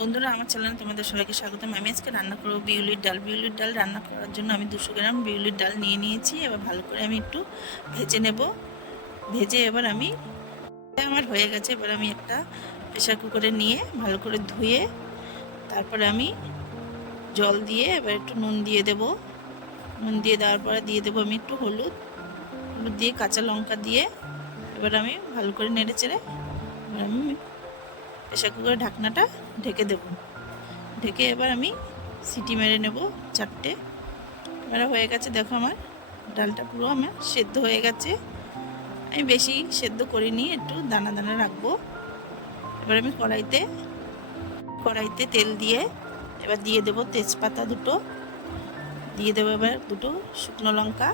বন্ধুরা, আমার চ্যানেলে তোমাদের সবাইকে স্বাগতম। আমি আজকে রান্না করবো বিউলির ডাল। বিউলির ডাল রান্না করার জন্য আমি 200 গ্রাম বিউলির ডাল নিয়ে নিয়েছি। এবার ভালো করে আমি একটু ভেজে নেব। ভেজে এবার আমার হয়ে গেছে। এবার আমি একটা প্রেসার কুকারে নিয়ে ভালো করে ধুয়ে তারপরে আমি জল দিয়ে এবার একটু নুন দিয়ে দেব। নুন দিয়ে দেওয়ার পরে দিয়ে দেবো আমি একটু হলুদ দিয়ে কাঁচা লঙ্কা দিয়ে এবার আমি ভালো করে নেড়ে চেড়ে এবার আমি প্রেসার কুকারের ঢাকনাটা ঢেকে দেব। ঢেকে এবার আমি সিটি মেরে নেব 4টে। এবার হয়ে গেছে, দেখো আমার ডালটা পুরো আমার সেদ্ধ হয়ে গেছে। আমি বেশি সেদ্ধ করিনি, একটু দানা দানা রাখবো। এবার আমি কড়াইতে তেল দিয়ে এবার দিয়ে দেবো তেজপাতা দুটো, দিয়ে দেবো এবার দুটো শুকনো লঙ্কা,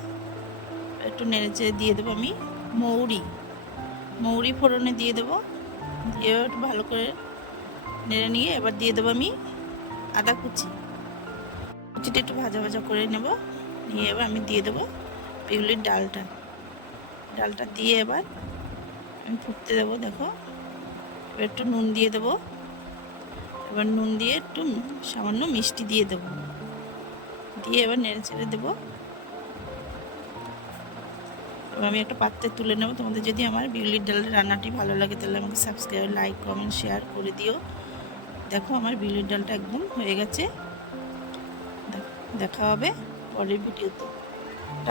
একটু নেড়েচেড়ে দিয়ে দেবো আমি মৌরি ফোড়নে দিয়ে দেবো। দিয়ে একটু ভালো করে নেড়ে নিয়ে এবার দিয়ে দেবো আমি আদা কুচিটা একটু ভাজা ভাজা করে নেব। নিয়ে এবার আমি দিয়ে দেবো বিউলির ডালটা দিয়ে এবার আমি ফুটতে দেবো। দেখো এবার একটু নুন দিয়ে দেবো। এবার নুন দিয়ে একটু সামান্য মিষ্টি দিয়ে দেবো। দিয়ে এবার নেড়ে চেড়ে দেবো। এবার আমি একটা পাত্রে তুলে নেব। তোমাদের যদি আমার বিউলির ডালের রান্নাটি ভালো লাগে তাহলে আমাকে সাবস্ক্রাইব, লাইক, কমেন্ট, শেয়ার করে দিও। দেখো আমার বিউলির ডালটা একদম হয়ে গেছে। দেখা হবে পরের ভিডিওতে।